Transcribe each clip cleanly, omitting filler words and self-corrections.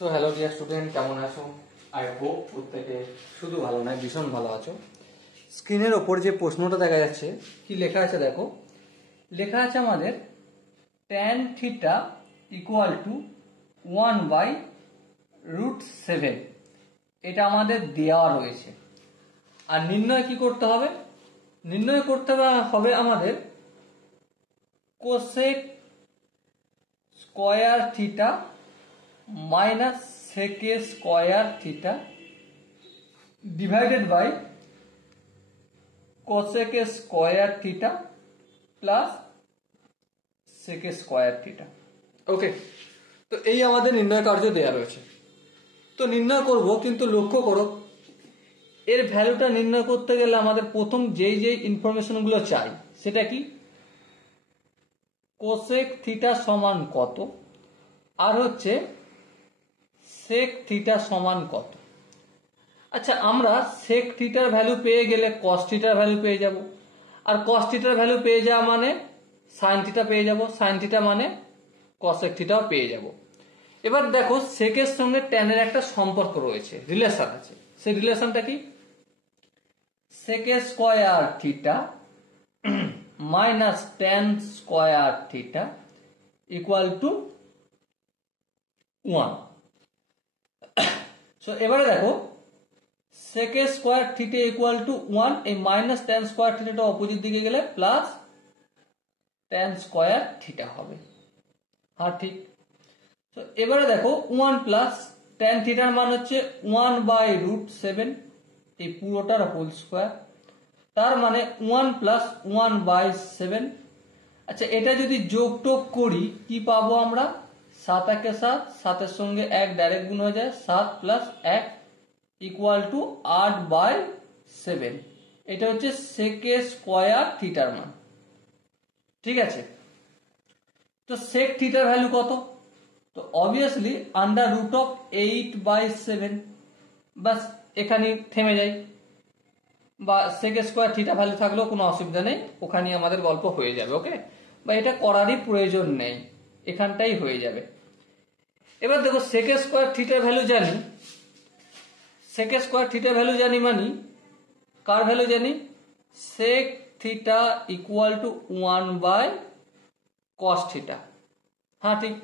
So hello dear student, কেমন আছো? I hope প্রত্যেকে শুধু ভালো নয়, ভীষণ ভালো আছো। স্ক্রিনের ওপর যে প্রশ্নটা দেখা যাচ্ছে, কি লেখা আছে দেখো। লেখা আছে আমাদের tan থিটা ইকুয়াল টু 1/√7। এটা আমাদের দেওয়া রয়েছে। আর নির্ণয় কি করতে হবে? নির্ণয় করতে হবে আমাদের cosec square theta minus sec square theta divided by cosec square theta plus sec square theta. Okay, তো এই আমাদের নির্ণয় কার্য দেওয়া রয়েছে। তো নির্ণয় করব, কিন্তু লক্ষ্য করো এর ভ্যালুটা নির্ণয় করতে গেলে আমাদের প্রথম যেই ইনফরমেশনগুলো চাই সেটা কি, কোসেক থিটা সমান কত আর হচ্ছে সেক থিটা সমান কত। আচ্ছা, আমরা সেক থিটার ভ্যালু পেয়ে গেলে কস থিটার ভ্যালু পেয়ে যাব, আর কস থিটার ভ্যালু পেয়ে যাওয়া মানে সাইন থিটা পেয়ে যাব, সাইন থিটা মানে কসেক থিটাও পেয়ে যাব। এবার দেখো সেকের সঙ্গে ট্যানের একটা সম্পর্ক রয়েছে, রিলেশন আছে। সেই রিলেশনটা কি, সেকে square theta minus tan square theta equal two 1। So এবারে দেখো সেকে স্কয়ার থিটা ইকুয়াল টু 1, এই মাইনাস ট্যান স্কয়ার থিটাটা অপোজিট দিকে গেলে প্লাস ট্যান স্কয়ার থিটা হবে। হ্যাঁ ঠিক। তো এবারে দেখো 1 প্লাস ট্যান থিটার মান হচ্ছে 1/√7, এই পুরোটার হোল স্কয়ার, তার মানে 1 প্লাস 1/7। আচ্ছা, এটা যদি যোগ টোগ করি কি পাবো আমরা, 7 একে 7, 7 সঙ্গে 1 ডাইরেক্ট গুণ হয়ে যায়, 7 প্লাস 1 ইকুয়াল টু 8/7। এটা হচ্ছে সেকে স্কয়ার থিটার মান। ঠিক আছে, তো সেক থিটার ভ্যালু কত? তো অবভিয়াসলি √8/7। বাস এখানে থেমে যাই, বা সেক স্কয়ার থিটা ভ্যালু থাকলেও কোনো অসুবিধা নেই, ওখানে আমাদের গল্প হয়ে যাবে। ওকে, বা এটা করারই প্রয়োজন নেই, এখানটাই হয়ে যাবে। এবার দেখো সেক স্কয়ার থিটার ভ্যালু জানি, সেক স্কয়ার থিটার ভ্যালু জানি মানে কার ভ্যালু জানি, sec theta equal to 1/cos theta. হ্যাঁ ঠিক।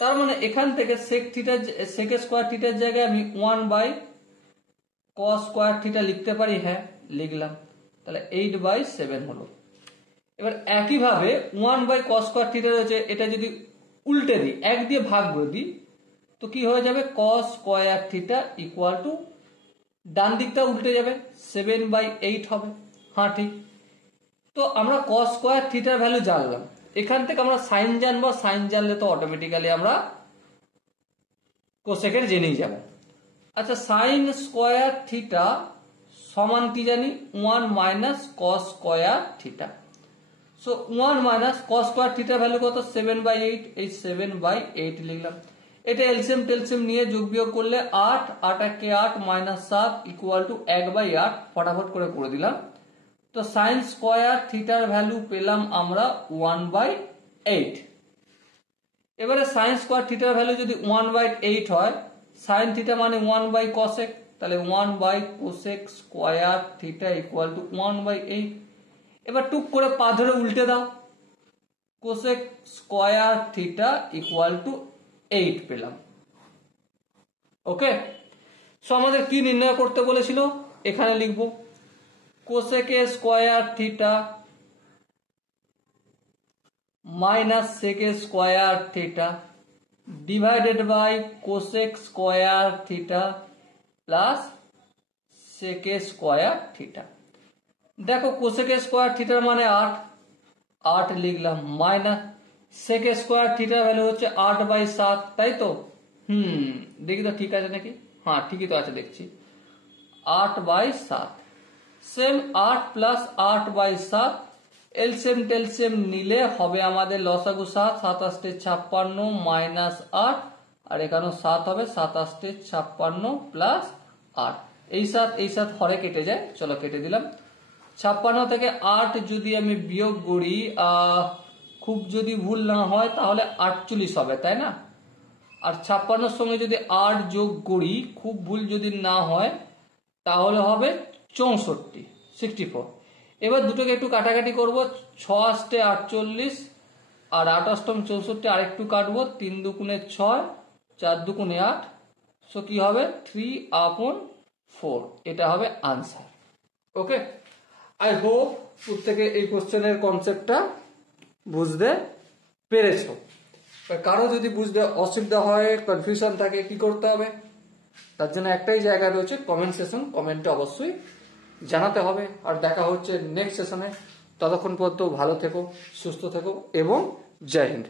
তার মানে এখান থেকে সেক থিটা, সেক স্কয়ার থিটার জায়গায় আমি 1/cos স্কয়ার থিটা লিখতে পারি। হ্যাঁ লিখলাম, তাহলে 8/7 হলো। এবার একইভাবে 1/cos স্কয়ার থিটা রয়েছে, এটা যদি উল্টে দিই, 1 দিয়ে ভাগ করে দিই, তো কি হয়ে যাবে, cos square theta equal to, ডান দিকটা উল্টে যাবে, 7/8 হবে। হ্যাঁ ঠিক। তো আমরা cos স্কয়ার থিটার ভ্যালু জানলাম, এখান থেকে আমরা সাইন জানবো, সাইন জানলে তো অটোমেটিক্যালি আমরা কোসেকের জেনেই যাব। আচ্ছা, সাইন স্কয়ার থিটা সমান কি জানি, 1 minus cos square theta. So 1 minus cos square থিটার ভ্যালু কত, 7/8, এই 7/8 লিখলাম। এটা এলসিএম টেলসিএম নিয়ে যোগ বিয়োগ করলে 8, 8 একে 8 মাইনাস 7 ইকুয়াল টু 1/8, ফটাফট করে দিলাম। তো সাইন স্কয়ার থিটার ভ্যালু পেলাম আমরা 1/8। এবারে সাইন স্কয়ার থিটার ভ্যালু যদি 1/8 হয়, সাইন থিটা মানে 1/cosec, তাহলে 1/cosec square theta equal two 1/8। এবার টুক করে পা ধরে উল্টে দাও, cosec square theta equal two 8 পেলাম। ওকে, সো আমাদের কি নির্ণয় করতে বলেছিল, এখানে লিখবো cosec square theta minus sec square theta divided by cosec square theta plus sec square theta. দেখো কোসেকে স্কয়ার থিটার মানে 8, 8 লিখলাম, মাইনাস সেকে স্কয়ার থিটার ভ্যালু হচ্ছে 8/7, তাই তো? দেখি তো ঠিক আছে নাকি, হ্যাঁ ঠিকই তো আছে দেখছি, 8/7। সেম 8 প্লাস 8/7, এলসিএম টেলসিএম নিলে হবে আমাদের লসাগু 7, 7 56 মাইনাস 8, আর এখানেও 7 হবে, 7 56 প্লাস 8, এই 7 হরে কেটে যায়, চলো কেটে দিলাম। 56 থেকে 8 যদি আমি বিয়োগ করি, খুব যদি ভুল না হয় তাহলে 48 হবে, তাই না? আর 56 সঙ্গে যদি 8 যোগ করি, খুব ভুল যদি না হয়, তাহলে হবে 64, 64। এবার দুটোকে একটু কাটাকাটি করব, 6 8 48 আর 8 8 64, আরেকটু কাটবো, 3 দুগুণে 6, 4 দুগুণে 8, সো কি হবে 3/4, এটা হবে আনসার। ওকে, আই হোপ প্রত্যেকে এই কোশ্চেনের কনসেপ্টটা বুঝতে পেরেছো। কারো যদি বুঝতে অসুবিধা হয়, কনফিউশন থাকে, কি করতে হবে? তার জন্য একটাই জায়গা রয়েছে, কমেন্ট সেশন, কমেন্টে অবশ্যই জানাতে হবে। আর দেখা হচ্ছে নেক্সট সেশনে, ততক্ষণ পর্যন্ত ভালো থেকো, সুস্থ থেকো এবং জয় হিন্দ।